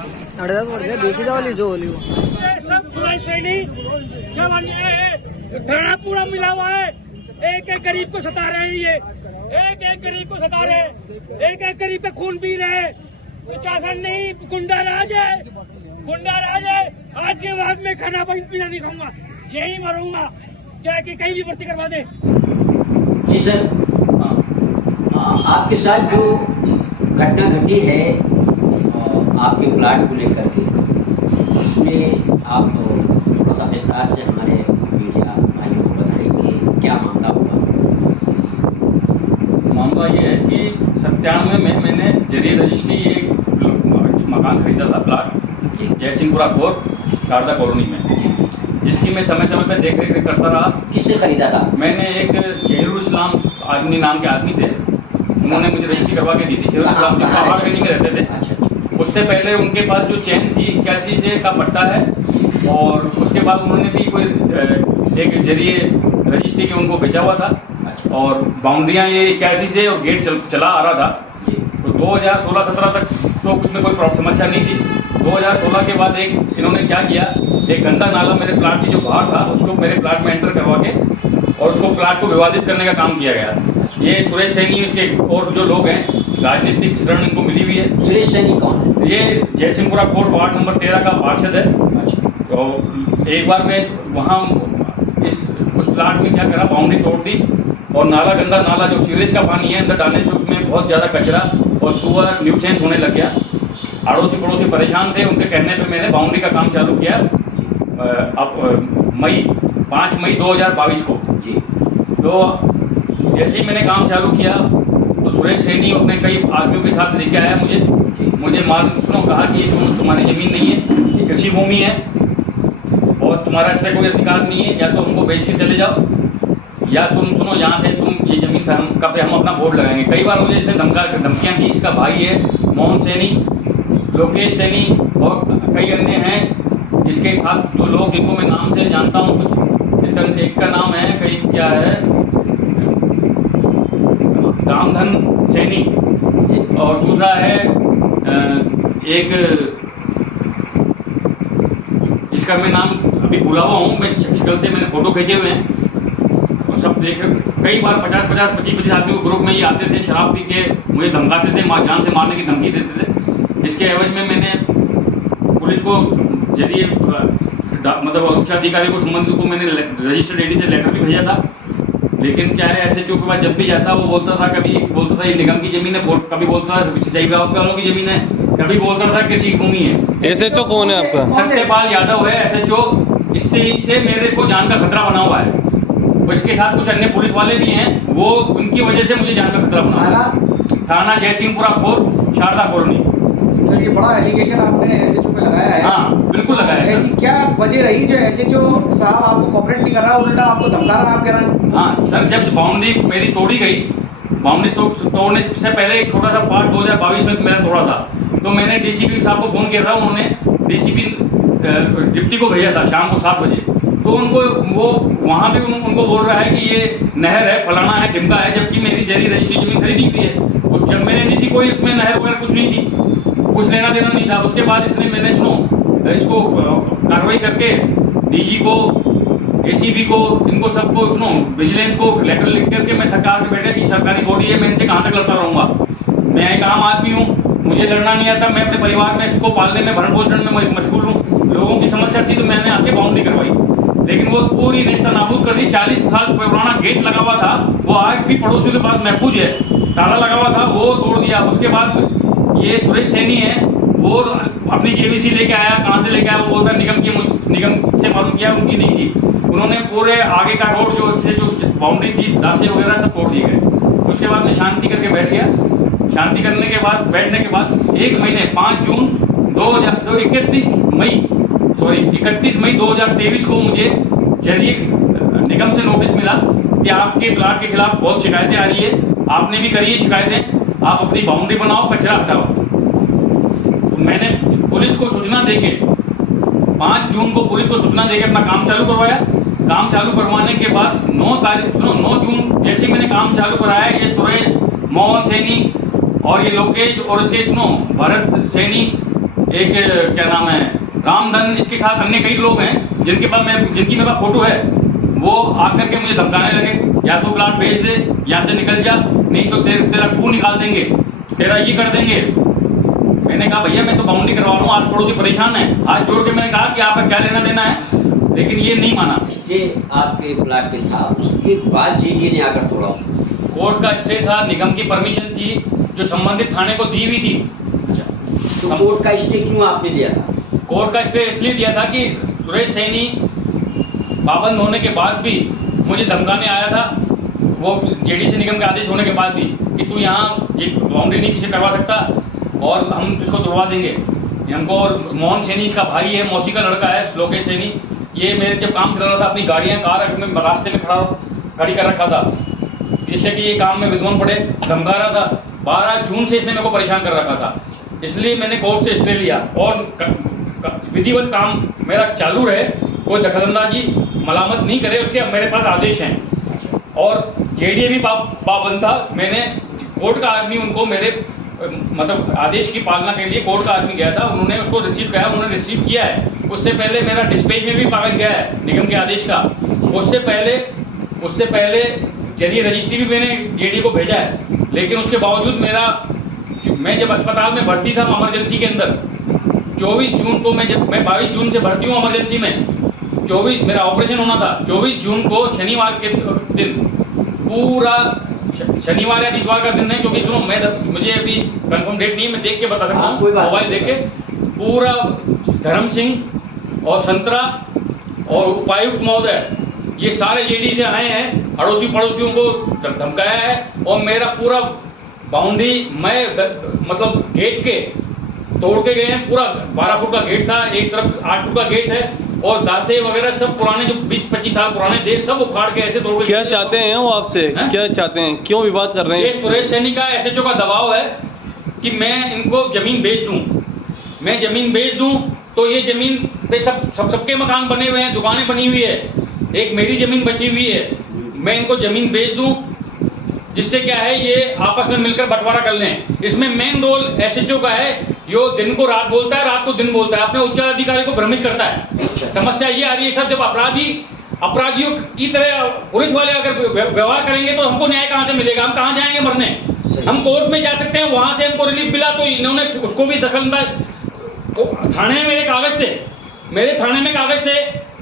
10 वर्ष देखी जाओ जो होली सब सुरेश सैनी सब अन्याय है, धरना पूरा मिला हुआ है। एक एक गरीब को सता रहे हैं, ये एक एक गरीब को सता रहे हैं, एक एक गरीब का खून पी रहे हैं। प्रशासन नहीं, गुंडा राज है, गुंडा राज है। आज के बाद में खाना पीना नहीं खाऊंगा, यही मरूंगा, चाहे कि कहीं भी भर्ती करवा दे। जी सर, आपके साथ जो घटना घटी है आपके प्लाट को लेकर के, उसमें आप थोड़ा सा विस्तार से हमारे मीडिया भाइयों को बताएं कि क्या मामला हुआ। मामला ये है कि 97 में मैंने जरिए रजिस्ट्री एक मकान खरीदा था, प्लाट जयसिंहपुरा 4 शारदा कॉलोनी में, जिसकी मैं समय समय पर देख रेख करता रहा। किससे खरीदा था? मैंने एक जहीरुल इस्लाम आदमी नाम के आदमी थे, उन्होंने मुझे रजिस्ट्री करवा के दी थी। जहीरुल इस्लाम जो पहाड़ गली में रहते थे। अच्छा। उससे पहले उनके पास जो चैन थी 81 से का पट्टा है, और उसके बाद उन्होंने भी कोई एक जरिए रजिस्ट्री के उनको बेचा हुआ था। अच्छा। और बाउंड्रियाँ ये 81 से और गेट चला आ रहा था। तो 2016-17 तक तो उसमें कोई समस्या नहीं थी। 2016 के बाद इन्होंने क्या किया, एक गंदा नाला मेरे प्लाट की जो बाहर था उसको मेरे प्लाट में एंटर करवा के और उसको प्लाट को विवादित करने का काम किया गया। ये सुरेश सैनी उसके और जो लोग हैं, राजनीतिक शरण इनको मिली हुई है। सुरेश सैनी कौन है? ये जयसिंहपुरा 4 वार्ड नंबर 13 का पार्षद है। तो एक बार मैं वहाँ उस प्लाट में क्या करा, बाउंड्री तोड़ दी और नाला, गंदा नाला जो सीवरेज का पानी है अंदर डालने से उसमें बहुत ज़्यादा कचरा और सुअर न्यूसेंस होने लग गया। अड़ोसी पड़ोसी परेशान थे, उनके कहने पे मैंने बाउंड्री का काम चालू किया। अब 5 मई 2022 को जी। तो जैसे ही मैंने काम चालू किया तो सुरेश सैनी अपने कई आदमियों के साथ लेके आया मुझे मालूम कहा कि ये तुम्हारी ज़मीन नहीं है, ये कृषि भूमि है और तुम्हारा इस पर कोई अधिकार नहीं है, या तो हमको बेच के चले जाओ या तुम सुनो यहाँ से तुम ये जमीन से हम अपना बोर्ड लगाएंगे। कई बार मुझे इसने धमकियाँ दी। इसका भाई है मोहन सैनी, लोकेश सैनी और कई अन्य हैं इसके साथ जो लोग जिनको मैं नाम से जानता हूँ। कुछ इसका एक का नाम है, कई क्या है, रामधन सैनी, और दूसरा है एक जिसका मैं नाम अभी भूला हुआ हूँ, मैं शक्ल से मैंने फोटो खींचे हुए हैं। सब देख, कई बार 50-50, 25-25 आदमी को ग्रुप में ही आते थे, शराब पी के मुझे धमकाते थे, जान से मारने की धमकी देते थे। इसके एवज में मैंने पुलिस को यदि मतलब उच्चाधिकारी को संबंधित को मैंने रजिस्टर्ड एडी से लेटर भी भेजा था। लेकिन क्या है, एसएचओ के पास जब भी जाता वो बोलता था, कभी बोलता था ये निगम की जमीन है, कभी बोलता था सिंचाई विभाग वालों की जमीन है, कभी बोलता था कृषि भूमि है। एसएचओ कौन है आपका? सत्यपाल यादव है एसएचओ। इससे मेरे को जान का खतरा बना हुआ है। उसके साथ कुछ अन्य पुलिस वाले भी हैं, वो उनकी वजह से मुझे जान का खतरा बना हुआ है। थाना जयसिंहपुरा 4 शारदा कॉलोनी। सर, ये बड़ा एलिगेशन आपने एसएचओ पे लगाया है। हाँ बिल्कुल लगाया है। ऐसी क्या वजह रही जो एसएचओ साहब आपको कोऑपरेट नहीं कर रहा, उल्टा आपको धमका रहा, आप कह रहे हैं? हाँ सर, जब बाउंड्री मेरी तोड़ी गई, बाउंड्री तोड़ने से पहले एक छोटा सा पार्ट 2022 में मेरा तोड़ा था, तो मैंने डीसीपी साहब को फोन किया था। उन्होंने डीसीपी डिप्टी को भेजा था शाम को 7 बजे। तो उनको वो वहाँ पे उनको बोल रहा है कि ये नहर है, फलाना है, ढिमका है, जबकि मेरी जरी रजिस्ट्री जमीन खरीदी हुई है। उस जब मैंने ली थी कोई उसमें नहर वगैरह कुछ नहीं थी, कुछ लेना देना नहीं था। उसके बाद मैंने इसको कार्रवाई करके डीजी को, एसीबी को, इनको सबको विजिलेंस को लेटर लिख करके मैं थका के बैठा कि सरकारी बॉडी है, मैं इनसे कहाँ तक लड़ता रहूँगा। मैं एक आम आदमी हूँ, मुझे लड़ना नहीं आता। मैं अपने परिवार में इसको पालने में, भरण पोषण में मशगूल हूँ। लोगों की समस्या थी तो मैंने आके बाउंड्री करवाई, लेकिन वो पूरी नेस्ता नाबूद कर दी। 40 साल पुराना गेट लगा हुआ था, वो आज भी पड़ोसियों के पास महफूज है। ताला लगा हुआ था, वो तोड़ दिया। उसके बाद ये सुरेश सैनी है, वो अपनी जेबीसी लेके आया। कहाँ से लेके आया वो बोलता निगम से मालूम किया, उनकी नहीं थी। उन्होंने पूरे आगे का रोड जो बाउंड्री थी, दासे वगैरह सब तोड़ दिए गए। उसके बाद मैं शांति करके बैठ गया। शांति करने के बाद, बैठने के बाद 1 महीने 5 जून 31 मई 2023 को मुझे जरिए निगम से नोटिस मिला कि आपके प्लाट के खिलाफ बहुत शिकायतें आ रही है, आपने भी करी है शिकायतें, आप अपनी बाउंड्री बनाओ, कचरा हटाओ। तो मैंने पुलिस को सूचना देके 5 जून को पुलिस को सूचना देके अपना काम चालू करवाया। काम चालू करवाने के बाद 9 जून जैसे मैंने काम चालू कराया, ये सुरेश, मोहन सैनी और ये लोकेश और इसके भरत सैनी एक क्या नाम है रामधन, इसके साथ अन्य कई लोग हैं जिनकी मेरे पास फोटो है, वो आकर के मुझे धमकाने लगे, या तो प्लाट भेज दे, यहाँ से निकल जा, नहीं तो तेरा खून निकाल देंगे, तेरा ये कर देंगे। मैंने कहा भैया मैं तो बाउंड्री करवा रहा हूँ, आस पड़ोसी परेशान है। हाथ जोड़ के मैंने कहा कि आपका क्या लेना देना है, लेकिन ये नहीं माना। स्टे आपके प्लाट पे था, उसके बाद जीजी ने आकर तोड़ा। कोर्ट का स्टे था, निगम की परमिशन थी जो संबंधित थाने को दी हुई थी। तो कोर्ट का स्टे क्यों आपने लिया था? कोर्ट का स्टे इसलिए दिया था कि सुरेश सैनी पाबंद होने के बाद भी मुझे धमकाने आया था, वो जेडीसी निगम के आदेश होने के बाद भी, कि तू यहाँ बाउंड्री नहीं किसी करवा सकता और हम इसको तोड़वा देंगे हमको। और मोहन सैनी इसका भाई है, मौसी का लड़का है लोकेश सैनी, ये मेरे जब काम चल रहा था अपनी गाड़ियाँ कार में रास्ते में खड़ी कर रखा था, जिससे कि ये काम में विद्वान पड़े, धमका रहा था। 12 जून से इसने मेरे को परेशान कर रखा था, इसलिए मैंने कोर्ट से स्टे लिया और विधिवत काम मेरा चालू रहे, कोई दखलंदाजी मलामत नहीं करे, उसके मेरे पास आदेश हैं। और जेडीए भी पाबंद था। मैंने कोर्ट का आदमी उनको मेरे मतलब आदेश की पालना के लिए कोर्ट का आदमी गया था, उन्होंने उसको रिसीव किया, उन्होंने रिसीव किया है। उससे पहले मेरा डिस्पैच में भी कागज गया है निगम के आदेश का। उससे पहले जरिए रजिस्ट्री भी मैंने जेडीए को भेजा है, लेकिन उसके बावजूद मैं जब अस्पताल में भर्ती था इमरजेंसी के अंदर 24 जून को, मैं 22 जून से भर्ती हूँ इमरजेंसी में, 24 मेरा ऑपरेशन होना था। 24 जून को शनिवार के दिन, पूरा शनिवार या इतवार का दिन है, क्योंकि सुनो मुझे अभी कंफर्म डेट नहीं है, मैं देख के बता सकता हूँ मोबाइल देख के। पूरा धर्म सिंह और संतरा और उपायुक्त महोदय ये सारे जेडी से आए हैं, अड़ोसी पड़ोसियों को धमकाया है। और मेरा पूरा बाउंड्री मतलब गेट के तोड़ के गए हैं। पूरा 12 फुट का गेट था, एक तरफ 8 फुट का गेट है, और दासे वगैरह सब पुराने जो 20-25 साल पुराने थे सब उखाड़ के ऐसे तोड़ के। क्या चाहते हैं वो आपसे? क्या चाहते हैं, क्यों विवाद कर रहे हैं? ये सुरेश सैनी का एसएचओ का दबाव है कि मैं इनको जमीन बेच दूं। मैं जमीन बेच दूं तो ये जमीन पे सबके मकान बने हुए हैं, दुकानें बनी हुई है, एक मेरी जमीन बची हुई है, मैं इनको जमीन बेच दूं, जिससे क्या है ये आपस में मिलकर बंटवारा कर लें। इसमें मेन रोल एसएचओ का है, जो दिन को रात बोलता है, रात को दिन बोलता है, अपने उच्च अधिकारी को भ्रमित करता है। समस्या ये आ रही है सर, जब अपराधियों की तरह पुलिस वाले अगर व्यवहार करेंगे तो हमको न्याय कहाँ से मिलेगा? हम कहाँ जाएंगे मरने? हम कोर्ट में जा सकते हैं, वहां से हमको रिलीफ मिला तो इन्होंने उसको भी दखलंदाज। थाने में मेरे कागज थे, मेरे थाने में कागज थे,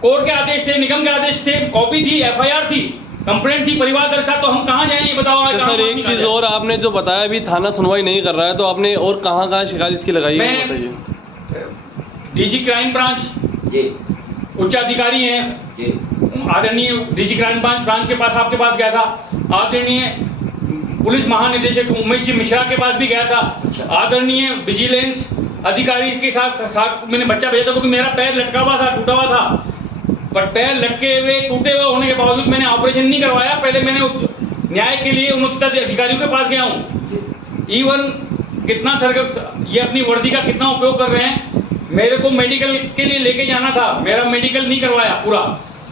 कोर्ट के आदेश थे, निगम के आदेश थे, कॉपी थी, एफआईआर थी, कंप्लेंट थी, परिवार दर्ज था, तो हम कहाँ जाएं ये बताओ। तो सर एक चीज और, आपने जो बताया अभी थाना सुनवाई नहीं कर रहा है, तो आपने और कहाँ शिकायत इसकी लगाई है बताइए? डीजी क्राइम ब्रांच जी उच्च अधिकारी हैं जी, आदरणीय डीजी क्राइम ब्रांच के पास आपके पास गया था, आदरणीय पुलिस महानिदेशक उमेश जी मिश्रा के पास भी गया था, आदरणीय विजिलेंस अधिकारी के साथ मैंने बच्चा भेजा था, क्योंकि मेरा पैर लटका हुआ था, टूटा हुआ था। पर पैर लटके हुए टूटे हुए होने के बावजूद मैंने ऑपरेशन नहीं करवाया। पहले मैंने न्याय के लिए उन उच्च अधिकारियों के पास गया हूँ। इवन कितना सर ये अपनी वर्दी का कितना उपयोग कर रहे हैं। मेरे को मेडिकल के लिए लेके जाना था, मेरा मेडिकल नहीं करवाया पूरा,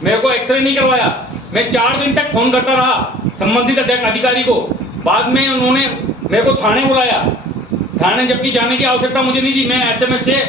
मेरे को एक्सरे नहीं करवाया। मैं 4 दिन तक फोन करता रहा संबंधित अधिकारी को। बाद में उन्होंने मेरे को थाने बुलाया, थाने जबकि जाने की आवश्यकता मुझे नहीं थी, मैं एसएमएस से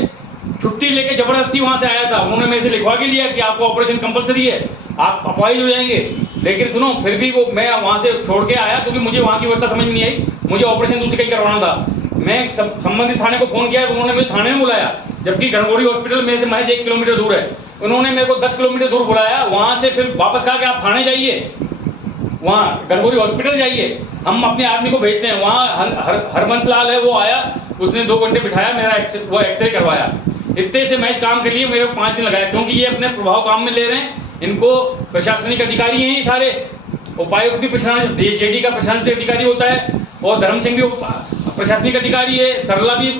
छुट्टी लेके जबरदस्ती वहां से आया था। उन्होंने मेरे से लिखवा के लिया कि आपको ऑपरेशन कंपलसरी है, आप अपाहिज हो जाएंगे। लेकिन सुनो, फिर भी वो मैं वहां से छोड़ के आया, क्योंकि मुझे वहां की व्यवस्था समझ में नहीं आई, मुझे ऑपरेशन दूसरी कहीं करवाना था। मैं संबंधित थाने को फोन किया, उन्होंने मुझे थाने में बुलाया, जबकि गणगौरी हॉस्पिटल में से महज 1 किलोमीटर दूर है। उन्होंने मेरे को 10 किलोमीटर दूर बुलाया, वहां से फिर वापस कहा कि आप थाने जाइए, वहाँ गणगौरी हॉस्पिटल जाइए, हम अपने आदमी को भेजते हैं। वहाँ हरबंस लाल है, वो आया, उसने 2 घंटे बिठाया, मेरा वो एक्सरे करवाया। इतने से मैं इस काम के लिए मेरे को 5 दिन लगाया, क्योंकि ये अपने प्रभाव काम में ले रहे हैं। इनको प्रशासनिक अधिकारी हैं ये सारे, उपायुक्त भी जेडी का प्रशासनिक अधिकारी होता है, और धर्म सिंह भी प्रशासनिक अधिकारी है, सरला भी,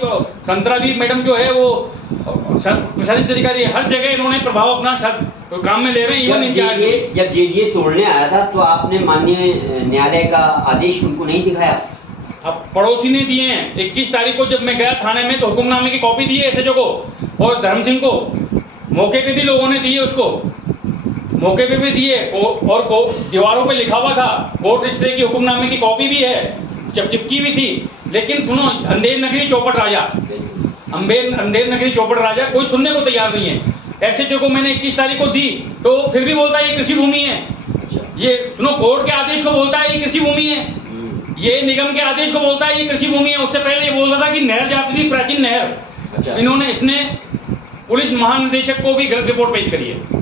संतरा भी मैडम जो है वो प्रशासनिक अधिकारी है। हर जगह इन्होंने प्रभाव अपना काम में ले रहे हैं। इवन इंचार्ज जब जेडीए तोड़ने आया था तो आपने माननीय न्यायालय का आदेश उनको नहीं दिखाया? अब पड़ोसी ने दिए हैं। 21 तारीख को जब मैं गया थाने में तो हुक्मनामे की कॉपी दी है एसएचओ को और धर्म सिंह को, मौके पे भी लोगों ने दिए, उसको मौके पे भी दिए, और दीवारों पे लिखा हुआ था, कोर्ट स्टे की हुक्मनामे की कॉपी भी है, जब चिपकी हुई थी। लेकिन सुनो, अंधेर नगरी चौपट राजा, अंधेर नगरी चौपड़ राजा, कोई सुनने को तैयार नहीं है। एसएचओ को मैंने 21 तारीख को दी तो फिर भी बोलता है ये कृषि भूमि है। अच्छा। ये सुनो, कोर्ट के आदेश को बोलता है ये कृषि भूमि है, ये निगम के आदेश को बोलता है ये कृषि भूमि है। उससे पहले ये बोल रहा था कि नहर जाती थी, प्राचीन नहर। अच्छा। इसने पुलिस महानिदेशक को भी गलत रिपोर्ट पेश करी है।